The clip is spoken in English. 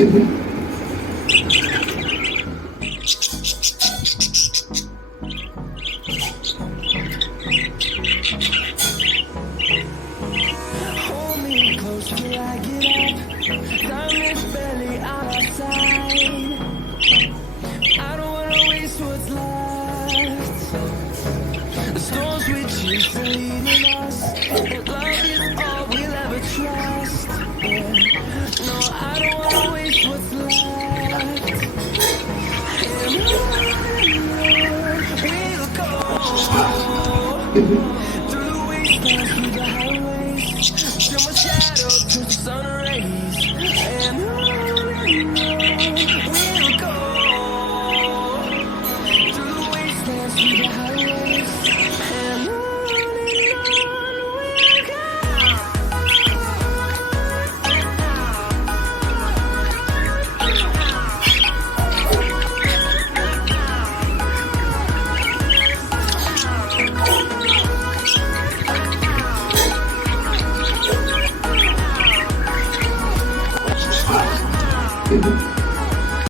Hold me close till I get up. Time is barely on our side. I don't wanna waste what's left. The storms we chase are leading us, and love is all we'll ever trust. Yeah. No, I don't wanna waste what's left. And we'll go through the wastelands, through the highways, till my shadow turns to sun rays. And we'll go through the wastelands, through the highways, and on we'll go. Thank you.